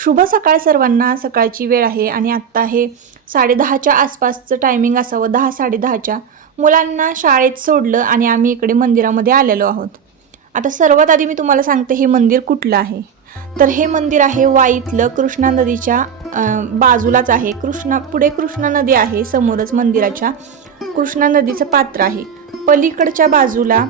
शुभ सकाळ सर्वांना. सकाळची वेळ आहे आणि आत्ता हे साडेदहाच्या आसपासचं टायमिंग असावं. दहा साडेदहाच्या. मुलांना शाळेत सोडलं आणि आम्ही इकडे मंदिरामध्ये आलेलो आहोत. आता सर्वात आधी मी तुम्हाला सांगते हे मंदिर कुठलं आहे. तर हे मंदिर आहे वाईतलं कृष्णा नदीच्या बाजूलाच आहे. कृष्णा पुढे कृष्णा नदी आहे समोरच मंदिराच्या. कृष्णा नदीचं पात्र आहे. पलीकडच्या बाजूला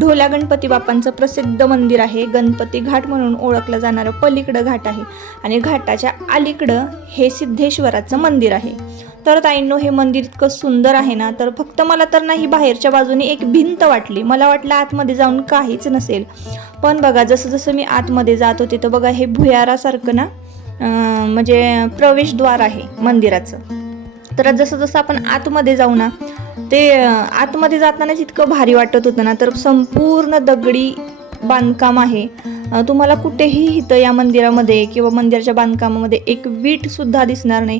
ढोल्या गणपती बाप्पांचं प्रसिद्ध मंदिर आहे. गणपती घाट म्हणून ओळखलं जाणारं पलीकडं घाट आहे आणि घाटाच्या अलीकडं हे सिद्धेश्वराचं मंदिर आहे. तर ताईंनो हे मंदिर इतकं सुंदर आहे ना तर फक्त मला तर नाही बाहेरच्या बाजूने एक भिंत वाटली. मला वाटलं आतमध्ये जाऊन काहीच नसेल. पण बघा जसं जसं मी आतमध्ये जात होते तर बघा हे भुयारासारखं ना म्हणजे प्रवेशद्वार आहे मंदिराचं. तर जसं जसं आपण आतमध्ये जाऊ ना ते आतमध्ये जातानाच इतकं भारी वाटत होतं ना तर संपूर्ण दगडी बांधकाम आहे. तुम्हाला कुठेही इथं या मंदिरामध्ये किंवा मंदिराच्या बांधकामामध्ये एक वीटसुद्धा दिसणार नाही.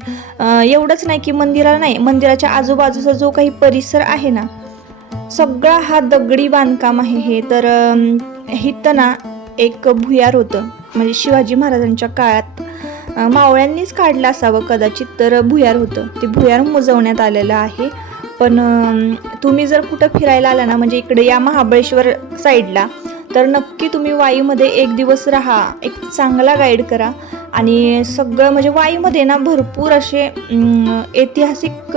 एवढंच नाही की मंदिराला नाही मंदिराच्या आजूबाजूचा जो काही परिसर आहे ना सगळा हा दगडी बांधकाम आहे हे. तर इथं ना एक भुयार होतं. म्हणजे शिवाजी महाराजांच्या काळात मावळ्यांनीच काढलं असावं कदाचित तर भुयार होतं. ते भुयार मुजवण्यात आलेलं आहे. पण तुम्ही जर कुठं फिरायला आला ना म्हणजे इकडे या महाबळेश्वर साईडला तर नक्की तुम्ही वाईमध्ये एक दिवस राहा. एक चांगला गाईड करा. आणि सगळं म्हणजे वाईमध्ये ना भरपूर असे ऐतिहासिक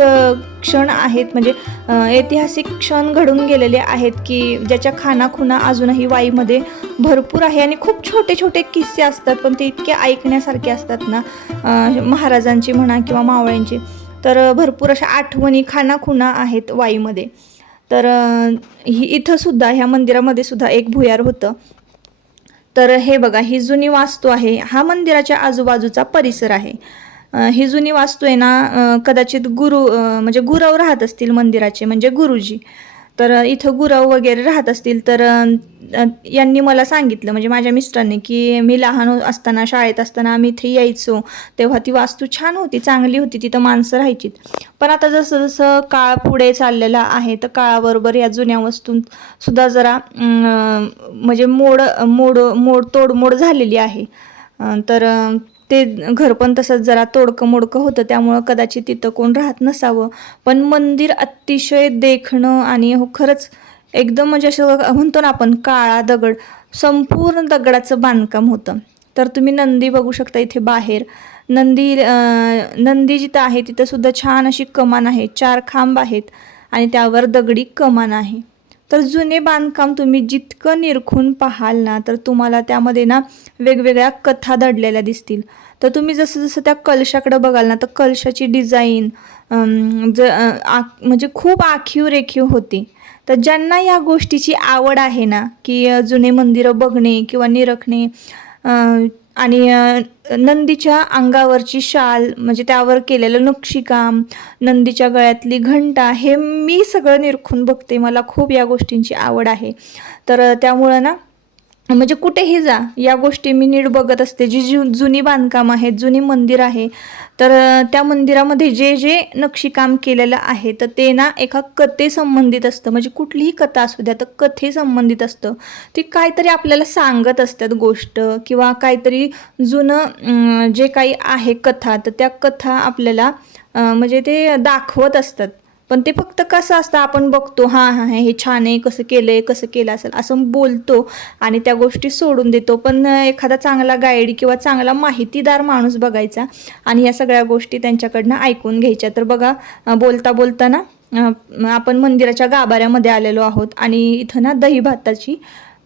क्षण आहेत. म्हणजे ऐतिहासिक क्षण घडून गेलेले आहेत की ज्याच्या खानाखुणा अजूनही वाईमध्ये भरपूर आहे. आणि खूप छोटे छोटे किस्से असतात पण ते इतके ऐकण्यासारखे असतात ना महाराजांची म्हणा किंवा मावळ्यांची. तर भरपूर अशा आठवणी खाणाखुणा आहेत वाईमध्ये. तर ही इथंसुद्धा ह्या मंदिरामध्ये सुद्धा एक भुयार होतं. तर हे बघा ही जुनी वास्तू आहे. हा मंदिराच्या आजूबाजूचा परिसर आहे. ही जुनी वास्तू आहे ना कदाचित गुरु म्हणजे गुरव राहत असतील मंदिराचे म्हणजे गुरुजी. तर इथं गुरव वगैरे राहत असतील तर यांनी मला सांगितलं म्हणजे माझ्या मिस्टरांनी की मी लहान असताना शाळेत असताना आम्ही इथे यायचो तेव्हा ती वास्तू छान होती चांगली होती तिथं माणसं राहायची पण आता जसं जसं काळ पुढे चाललेला आहे तर काळाबरोबर या जुन्या वस्तूंसुद्धा जरा म्हणजे मोड मोड मोड तोडमोड झालेली आहे. तर ते घर पण तसंच जरा तोडकं मोडकं होतं त्यामुळं कदाचित तिथं कोण राहत नसावं. पण मंदिर अतिशय देखणं आणि हो खरंच एकदम म्हणजे असं म्हणतो ना आपण काळा दगड संपूर्ण दगडाचं बांधकाम होतं. तर तुम्ही नंदी बघू शकता इथे बाहेर. नंदी नंदी जिथं आहे तिथं सुद्धा छान अशी कमान आहे चार खांब आहेत आणि त्यावर दगडी कमान आहे. तर जुने बांधकाम तुम्ही जितकं निरखून पाहाल ना तर तुम्हाला त्यामध्ये ना वेगवेगळ्या कथा दडलेल्या दिसतील. तर तुम्ही जसं जसं त्या कलशाकडं बघाल ना तर कलशाची डिझाईन ज म्हणजे खूप आखीव रेखीव होती. तर ज्यांना या गोष्टीची आवड आहे ना की जुने मंदिरं बघणे किंवा निरखणे आणि नंदीच्या अंगावरची शाल म्हणजे त्यावर केलेलं नक्षीकाम नंदीच्या गळ्यातली घंटा हे मी सगळं निरखून बघते. मला खूप या गोष्टींची आवड आहे. तर त्यामुळं ना म्हणजे कुठेही जा या गोष्टी मी नीट बघत असते. जी जु जुनी बांधकाम आहेत जुनी मंदिर आहे तर त्या मंदिरामध्ये जे जे नक्षीकाम केलेलं आहे तर ते ना एका कथे संबंधित असतं. म्हणजे कुठलीही कथा असू द्या तर कथे संबंधित असतं. ती काहीतरी आपल्याला सांगत असतात गोष्ट किंवा काहीतरी जुनं जे काही आहे कथा तर त्या कथा आपल्याला म्हणजे ते दाखवत असतात. पण ते फक्त कसं असतं आपण बघतो हां हां हे छान आहे कसं केलं आहे कसं केलं असेल असं बोलतो आणि त्या गोष्टी सोडून देतो. पण एखादा चांगला गाईड किंवा चांगला माहितीदार माणूस बघायचा आणि या सगळ्या गोष्टी त्यांच्याकडनं ऐकून घ्यायच्या. तर बघा बोलता बोलताना आपण मंदिराच्या गाभाऱ्यामध्ये आलेलो आहोत आणि इथं ना दही भाताची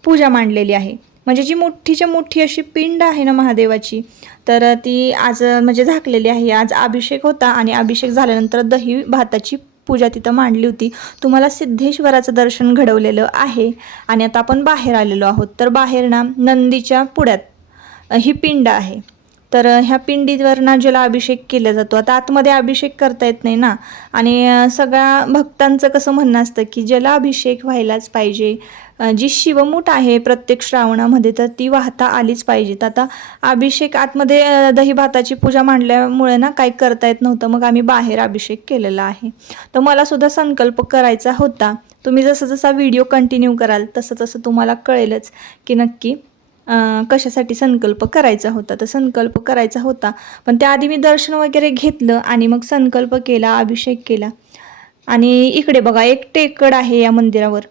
पूजा मांडलेली आहे. म्हणजे जी मोठीच्या मोठी अशी पिंड आहे ना महादेवाची तर ती आज म्हणजे झाकलेली आहे. आज अभिषेक होता आणि अभिषेक झाल्यानंतर दही भाताची पूजा तिथं मांडली होती. तुम्हाला सिद्धेश्वराचं दर्शन घडवलेलं आहे आणि आता आपण बाहेर आलेलो आहोत. तर बाहेर ना नंदीच्या पुढ्यात ही पिंड आहे. तर ह्या पिंडीवर ना अभिषेक केला जातो आता आतमध्ये अभिषेक करता येत नाही ना? आणि सगळ्या भक्तांचं कसं म्हणणं असतं की जलाभिषेक व्हायलाच पाहिजे जी शिवमूठ आहे प्रत्येक श्रावणामध्ये तर ती वाहता आलीच पाहिजेत. आता अभिषेक आतमध्ये दही भाताची पूजा मांडल्यामुळे ना काही करता येत नव्हतं मग आम्ही बाहेर अभिषेक केलेला आहे. तर मला सुद्धा संकल्प करायचा होता. तुम्ही जसं जसा व्हिडिओ कंटिन्यू कराल तसं तसं तुम्हाला कळेलच की नक्की कशासाठी संकल्प करायचा होता. तर संकल्प करायचा होता. पण त्याआधी मी दर्शन वगैरे घेतलं आणि मग संकल्प केला अभिषेक केला. आणि इकडे बघा एक टेकड आहे या मंदिरावर.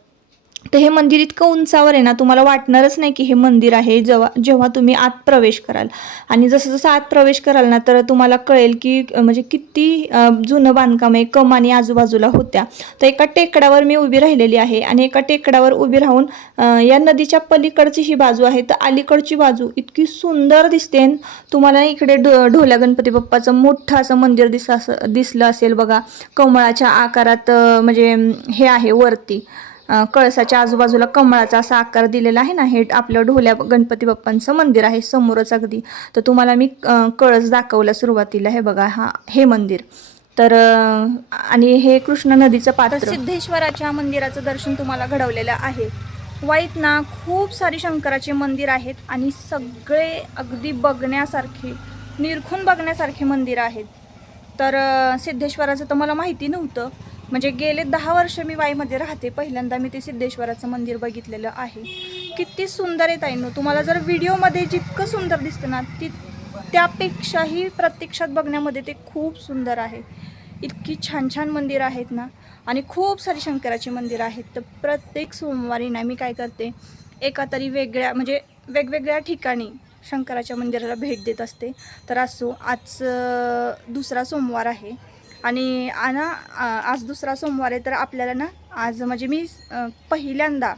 तर हे मंदिर इतकं उंचावर आहे ना तुम्हाला वाटणारच नाही की हे मंदिर आहे जेव्हा जेव्हा तुम्ही आत प्रवेश कराल. आणि जसं जसं आत प्रवेश कराल ना तर तुम्हाला कळेल की म्हणजे किती जुनं बांधकाम आहे कमानी आजूबाजूला होत्या. तर एका टेकडावर मी उभी राहिलेली आहे आणि एका टेकडावर उभी राहून या नदीच्या पलीकडची ही बाजू आहे. तर अलीकडची बाजू इतकी सुंदर दिसते आणि तुम्हाला इकडे ढो ढोल्या गणपती बाप्पाचं मोठं असं मंदिर दिस असं दिसलं असेल बघा. कमळाच्या आकारात म्हणजे हे आहे वरती. कळसाच्या आजूबाजूला कमळाचा असा आकार दिलेला आहे ना हे आपलं ढोल्या गणपती बाप्पांचं मंदिर आहे समोरच अगदी. तर तुम्हाला मी कळस दाखवला सुरुवातीला हे बघा हा हे मंदिर. तर आणि हे कृष्णा नदीचं पात्र. सिद्धेश्वराच्या मंदिराचं दर्शन तुम्हाला घडवलेलं आहे. वाईत ना खूप सारी शंकराचे मंदिर आहेत आणि सगळे अगदी बघण्यासारखे निरखून बघण्यासारखे मंदिर आहेत. तर सिद्धेश्वराचं तर मला माहिती नव्हतं म्हणजे गेले दहा वर्ष मी वाईमध्ये राहते. पहिल्यांदा मी ते सिद्धेश्वराचं मंदिर बघितलेलं आहे. किती सुंदर आहे ताईनो तुम्हाला जर व्हिडिओमध्ये जितकं सुंदर दिसतं ना ती त्यापेक्षाही प्रत्यक्षात बघण्यामध्ये ते खूप सुंदर आहे. इतकी छान छान मंदिर आहेत ना. आणि खूप सारी शंकराची मंदिरं आहेत. तर प्रत्येक सोमवारी ना मी काय करते एका तरी वेगळ्या म्हणजे वेगवेगळ्या ठिकाणी शंकराच्या मंदिराला भेट देत असते. तर असो आज दुसरा सोमवार आहे. आणि ना आज दुसरा सोमवार आहे तर आपल्याला ना आज म्हणजे मी पहिल्यांदा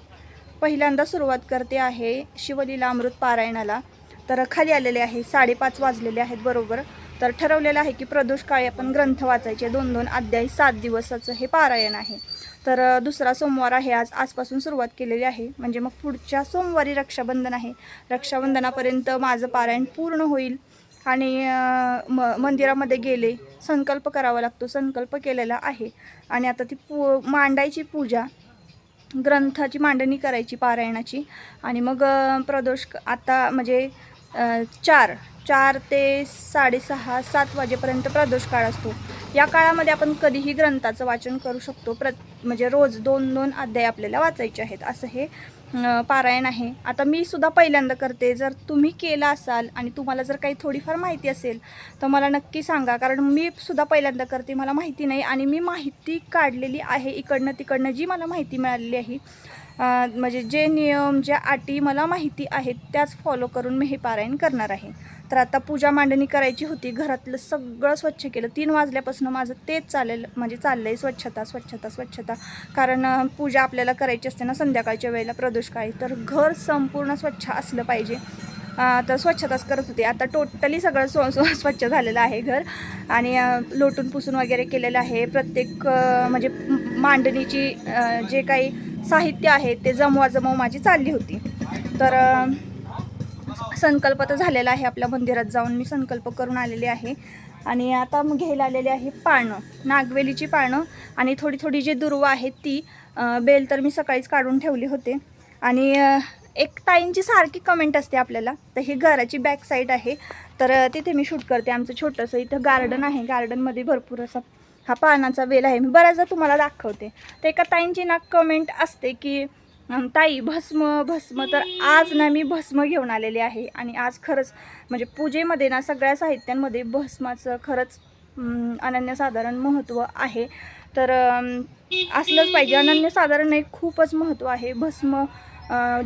पहिल्यांदा सुरुवात करते आहे शिवलीला अमृत पारायणाला. तर खाली आलेले आहे साडेपाच वाजलेले आहेत बरोबर. तर ठरवलेलं आहे की प्रदोष काळी आपण ग्रंथ वाचायचे. दोन दोन अध्याय सात दिवसाचं हे पारायण आहे. तर दुसरा सोमवार आहे आज आजपासून सुरुवात केलेली आहे. म्हणजे मग पुढच्या सोमवारी रक्षाबंधन आहे. रक्षाबंधनापर्यंत माझं पारायण पूर्ण होईल. आणि म मंदिरामध्ये गेले संकल्प करावा लागतो संकल्प केलेला आहे. आणि आता ती पू मांडायची पूजा ग्रंथाची मांडणी करायची पारायणाची. आणि मग प्रदोष आता म्हणजे चार चार ते साडेसहा सात वाजेपर्यंत प्रदोष काळ असतो. या काळामध्ये आपण कधीही ग्रंथाचं वाचन करू शकतो. प्रत म्हणजे रोज दोन दोन अध्याय आपल्याला वाचायचे आहेत. असं हे पारायण आहे. आता मी सुद्धा पहिल्यांदा करते. जर तुम्ही केला असाल आणि तुम्हाला जर काही थोडीफार माहिती असेल तर मला नक्की सांगा. कारण मी सुद्धा पहिल्यांदा करते. मला माहिती नाही आणि मी माहिती काढलेली आहे इकडनं तिकडनं जी मला माहिती मिळालेली आहे. म्हणजे जे नियम ज्या अटी मला माहिती आहेत त्याच फॉलो करून मी हे पारायण करणार आहे. तर आता पूजा मांडणी करायची होती. घरातलं सगळं स्वच्छ केलं. तीन वाजल्यापासून माझं तेच चालेल म्हणजे चाललं आहे स्वच्छता स्वच्छता स्वच्छता. कारण पूजा आपल्याला करायची असते ना संध्याकाळच्या वेळेला प्रदोषकाळी तर घर संपूर्ण स्वच्छ असलं पाहिजे. तर स्वच्छताच करत होते. आता टोटली सगळं स्व स्व स्वच्छ झालेलं आहे घर. आणि लोटून पुसून वगैरे केलेलं आहे. प्रत्येक म्हणजे मांडणीची जे काही साहित्य आहे ते जमवा जमव माझी चालली होती. तर संकल्प तर झालेला आहे आपल्या मंदिरात जाऊन. मी संकल्प करून आलेले आहे. आणि आता मग घ्यायला आलेले आहे पानं नागवेलीची पानं आणि थोडी थोडी जी दुर्वा आहेत ती बेल तर मी सकाळीच काढून ठेवली होते. आणि एक ताईंची सारखी कमेंट असते आपल्याला. तर ही घराची बॅक साईड आहे. तर तिथे मी शूट करते आमचं छोटंसं. इथं गार्डन आहे. गार्डनमध्ये भरपूर असा हा पानाचा वेल आहे. मी बऱ्याचदा तुम्हाला दाखवते. तर एका ताईंची ना कमेंट असते की ताई भस्म भस्म. तर आज ना मी भस्म घेऊन आलेले आहे. आणि आज खरंच म्हणजे पूजेमध्ये ना सगळ्या साहित्यांमध्ये भस्माचं खरंच अनन्यसाधारण महत्त्व आहे. तर असलंच पाहिजे. अनन्यसाधारण एक खूपच महत्त्व आहे. भस्म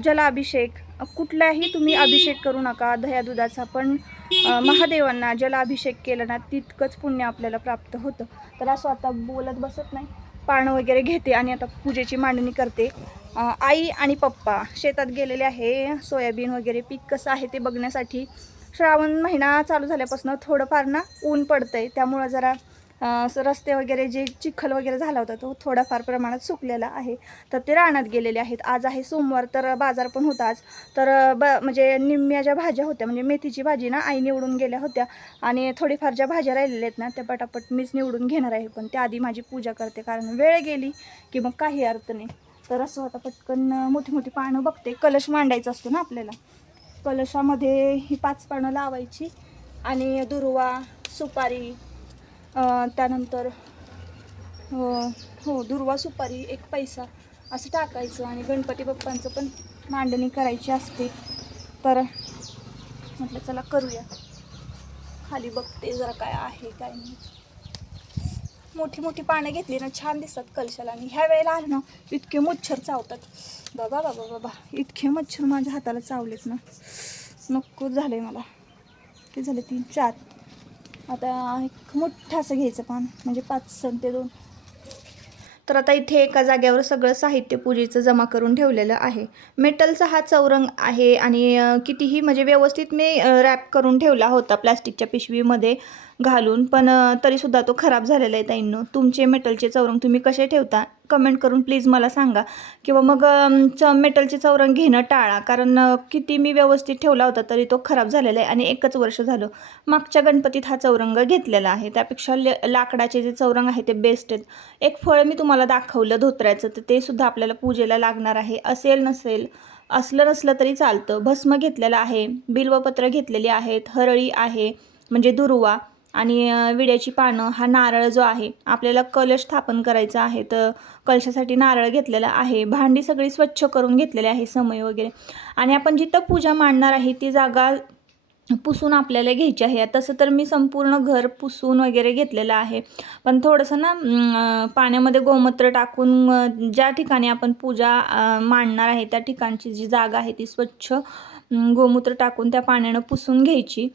जलाभिषेक कुठलाही तुम्ही अभिषेक करू नका दह्या दुधाचा पण महादेवांना जलाभिषेक केला ना तितकंच पुण्य आपल्याला प्राप्त होतं. तर असं आता बोलत बसत नाही. पानं वगैरे घेते आणि आता पूजेची मांडणी करते. आई आणि पप्पा शेतात गेलेले आहे. सोयाबीन वगैरे पीक कसं आहे ते बघण्यासाठी श्रावण महिना चालू झाल्यापासून थोडंफार ना ऊन पडतं आहे त्यामुळं जरा रस्ते वगैरे जे चिखल वगैरे झाला होता तो थोडाफार प्रमाणात सुकलेला आहे. तर ते रानात गेलेले आहेत. आज आहे सोमवार तर बाजार पण होता आज. तर ब म्हणजे निम्म्या ज्या भाज्या होत्या म्हणजे मेथीची भाजी ना आई निवडून गेल्या होत्या. आणि थोडीफार ज्या भाज्या राहिलेल्या आहेत ना त्या पटापट मीच निवडून घेणार आहे. पण त्याआधी माझी पूजा करते कारण वेळ गेली की मग काही अर्थ नाही. तर असं आता पटकन मोठी मोठी पानं बघते. कलश मांडायचा असतो ना आपल्याला. कलशामध्ये ही पाच पानं लावायची आणि दुर्वा सुपारी त्यानंतर हो दुर्वा सुपारी एक पैसा असं टाकायचं आणि गणपती बाप्पांचं पण मांडणी करायची असते. तर म्हटलं चला करूया. खाली बघते जरा काय आहे काय नाही. मोठी मोठी पानं घेतली ना छान दिसतात कलशाला. आणि ह्या वेळेला आलं ना इतके मच्छर चावतात. बाबा बाबा बाबा इतके मच्छर माझ्या हाताला चावलेत ना. नको आहे मला. ते झाले तीन चार. आता एक मोठं असं घ्यायचं पान. म्हणजे पाच सण ते दोन. तर आता इथे एका जागेवर सगळं साहित्य पूजेचं जमा करून ठेवलेलं आहे. मेटलचा हा चौरंग आहे आणि कितीही म्हणजे व्यवस्थित मी रॅप करून ठेवला होता प्लॅस्टिकच्या पिशवीमध्ये घालून पण तरीसुद्धा तो खराब झालेला आहे ताईंनो. तुमचे मेटलचे चौरंग तुम्ही कसे ठेवता? कमेंट करून प्लीज मला सांगा. किंवा मग च मेटलचे चौरंग घेणं टाळा. कारण किती मी व्यवस्थित ठेवला होता तरी तो खराब झालेला आहे आणि एकच वर्ष झालं मागच्या गणपतीत हा चौरंग घेतलेला आहे. त्यापेक्षा लाकडाचे जे चौरंग आहे ते बेस्ट आहेत. एक फळ मी तुम्हाला दाखवलं धोत्र्याचं तर ते सुद्धा आपल्याला पूजेला लागणार आहे. असेल नसेल असलं नसलं तरी चालतं. भस्म घेतलेलं आहे बिल्वपत्र घेतलेली आहेत हरळी आहे म्हणजे दुर्वा. आणि विड्याची पानं हा नारळ जो आहे आपल्याला कलश स्थापन करायचा आहे. तर कलशासाठी नारळ घेतलेला आहे. भांडी सगळी स्वच्छ करून घेतलेली आहे समय वगैरे. आणि आपण जिथं पूजा मांडणार आहे ती जागा पुसून आपल्याला घ्यायची आहे. तसं तर मी संपूर्ण घर पुसून वगैरे घेतलेलं आहे. पण थोडंसं ना पाण्यामध्ये गोमूत्र टाकून ज्या ठिकाणी आपण पूजा मांडणार आहे त्या ठिकाणची जी जागा आहे ती स्वच्छ गोमूत्र टाकून त्या पाण्यानं पुसून घ्यायची.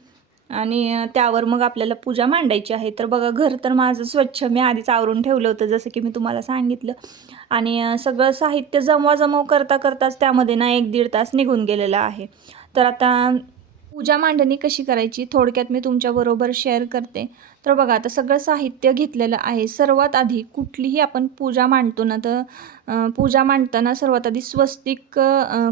आणि त्यावर मग आपल्याला पूजा मांडायची आहे. तर बघा घर तर माझं स्वच्छ. मी आधीच आवरून ठेवलं होतं जसं की मी तुम्हाला सांगितलं. आणि सगळं साहित्य जमवाजमव करता करताच त्यामध्ये ना एक दीड तास निघून गेलेला आहे. तर आता पूजा मांडणी कशी करायची थोडक्यात मी तुमच्याबरोबर शेअर करते. तर बघा आता सगळं साहित्य घेतलेलं आहे. सर्वात आधी कुठलीही आपण पूजा मांडतो ना तर पूजा मांडताना सर्वात आधी स्वस्तिक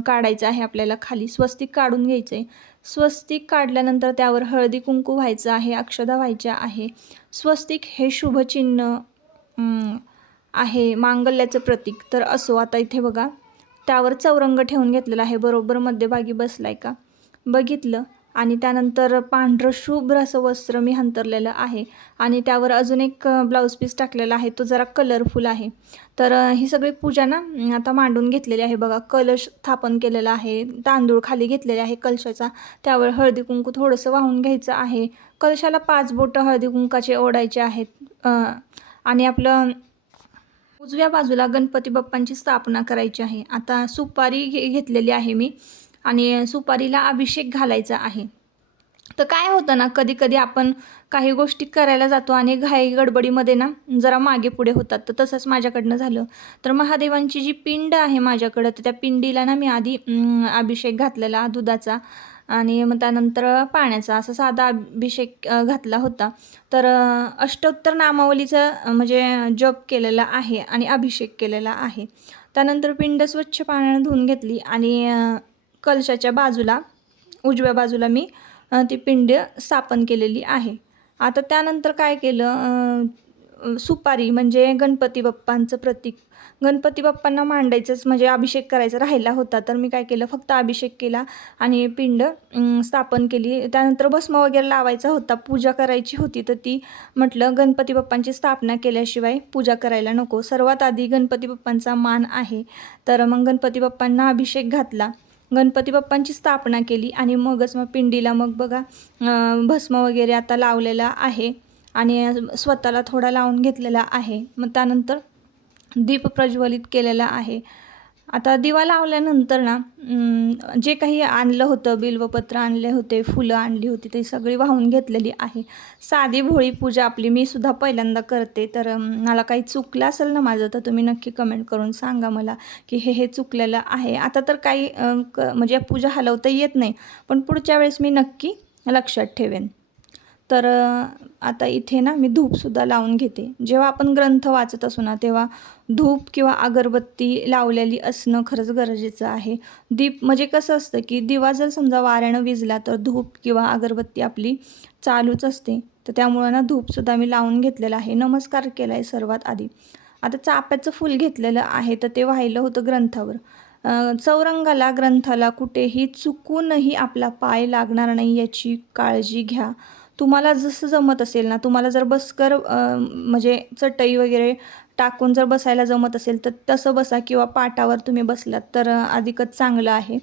काढायचं आहे आपल्याला खाली. स्वस्तिक काढून घ्यायचं आहे स्वस्तिक काढल्यानंतर त्यावर हळदी कुंकू व्हायचं आहे अक्षदा व्हायच्या आहे. स्वस्तिक हे शुभचिन्ह आहे मांगल्याचं प्रतीक. तर असो आता इथे बघा. त्यावर चौरंग ठेवून घेतलेला आहे. बरोबर मध्यभागी बसलाय का? बघितलं. आणि त्यानंतर पांढरं शुभ्र असं वस्त्र मी हंतरलेलं आहे. आणि त्यावर अजून एक ब्लाऊज पीस टाकलेला आहे. तो जरा कलरफुल आहे. तर ही सगळी पूजा ना आता मांडून घेतलेली आहे बघा. कलश स्थापन केलेला आहे. तांदूळ खाली घेतलेले आहे कलशाचा. त्यावर हळदी कुंकू थोडंसं वाहून घ्यायचं आहे. कलशाला पाच बोटं हळदी कुंकाचे ओढायचे आहेत. आणि आपलं उजव्या बाजूला गणपती बाप्पांची स्थापना करायची आहे. आता सुपारी घे घेतलेली आहे मी. आणि सुपारीला अभिषेक घालायचा आहे. तर काय होतं ना कधी कधी आपण काही गोष्टी करायला जातो आणि घाई गडबडीमध्ये ना जरा मागे पुढे होतात. तर तसंच माझ्याकडनं झालं. तर महादेवांची जी पिंड आहे माझ्याकडं तर त्या पिंडीला ना मी आधी अभिषेक घातलेला दुधाचा आणि मग त्यानंतर पाण्याचा असा साधा अभिषेक घातला होता. तर अष्टोत्तर नामावलीचं म्हणजे जप केलेला आहे आणि अभिषेक केलेला आहे. त्यानंतर पिंड स्वच्छ पाण्यानं धुवून घेतली आणि कलशाच्या बाजूला उजव्या बाजूला मी ती पिंड स्थापन केलेली आहे. आता त्यानंतर काय केलं? सुपारी म्हणजे गणपती बाप्पांचं प्रतीक. गणपती बाप्पांना मांडायचंच म्हणजे अभिषेक करायचा राहिला होता तर मी काय केलं? फक्त अभिषेक केला आणि पिंड स्थापन केली. त्यानंतर भस्म वगैरे लावायचा होता पूजा करायची होती तर ती म्हटलं गणपती बाप्पांची स्थापना केल्याशिवाय पूजा करायला नको. सर्वात आधी गणपती बाप्पांचा मान आहे. तर मग गणपती बाप्पांना अभिषेक घातला. गणपती बाप्पांची स्थापना केली आणि मगच मग पिंडीला मग बघा भस्म वगैरे आता लावलेला आहे आणि स्वतःला थोडा लावून घेतलेला आहे. मग त्यानंतर दीप प्रज्वलित केलेला आहे. आता दिवा लावल्यानंतर ना जे काही आणलं होतं बिल्वपत्र आणले होते फुलं आणली होती ती सगळी वाहून घेतलेली आहे. साधी भोळी पूजा आपली मी सुद्धा पहिल्यांदा करते. तर मला काही चुकलं असेल ना माझं तर तुम्ही नक्की कमेंट करून सांगा मला की हे हे चुकलेलं आहे. आता तर काही क म्हणजे पूजा हलवता येत नाही पण पुढच्या वेळेस मी नक्की लक्षात ठेवेन. तर आता इथे ना मी धूपसुद्धा लावून घेते. जेव्हा आपण ग्रंथ वाचत असू ना तेव्हा धूप किंवा अगरबत्ती लावलेली असणं खरंच गरजेचं आहे. दीप म्हणजे कसं असतं की दिवा जर समजा वाऱ्यानं विजला तर धूप किंवा अगरबत्ती आपली चालूच असते. तर त्यामुळं ना धूपसुद्धा मी लावून घेतलेला आहे. नमस्कार केला आहे सर्वात आधी. आता चाप्याचं फूल घेतलेलं आहे तर ते वाहिलं होतं ग्रंथावर. चौरंगाला ग्रंथाला कुठेही चुकूनही आपला पाय लागणार नाही याची काळजी घ्या. तुम्हाला जसं जमत असेल ना तुम्हाला जर बसकर म्हणजे चटई वगैरे टाकून जर बसायला जमत असेल तर तसं बसा किंवा पाटावर तुम्ही बसलात तर अधिकच चांगलं आहे.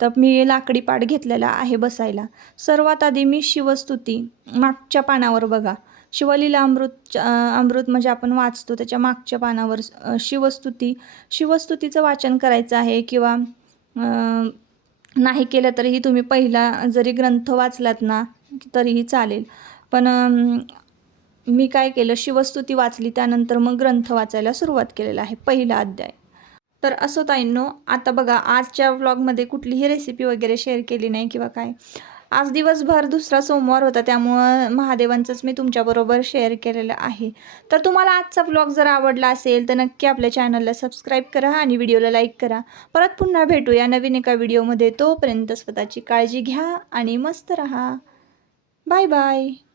तर मी लाकडी पाट घेतलेला आहे बसायला. सर्वात आधी मी शिवस्तुती मागच्या पानावर बघा. शिवलीला अमृत अमृत म्हणजे आपण वाचतो त्याच्या मागच्या पानावर शिवस्तुती. शिवस्तुतीचं वाचन करायचं आहे किंवा नाही केलं तरीही तुम्ही पहिला जरी ग्रंथ वाचलात ना तरीही चालेल. पण मी काय केलं? शिवस्तुती वाचली त्यानंतर मग ग्रंथ वाचायला सुरुवात केलेला आहे पहिला अध्याय. तर असो ताईंनो आता बघा आजच्या व्लॉगमध्ये कुठलीही रेसिपी वगैरे शेअर केली नाही किंवा काय. आज दिवसभर दुसरा सोमवार होता त्यामुळं महादेवांचंच मी तुमच्याबरोबर शेअर केलेलं आहे. तर तुम्हाला आजचा व्लॉग जर आवडला असेल तर नक्की आपल्या चॅनलला सबस्क्राईब करा आणि व्हिडिओला लाईक करा. परत पुन्हा भेटूया नवीन एका व्हिडिओमध्ये तोपर्यंत स्वतःची काळजी घ्या आणि मस्त रहा. Bye-bye!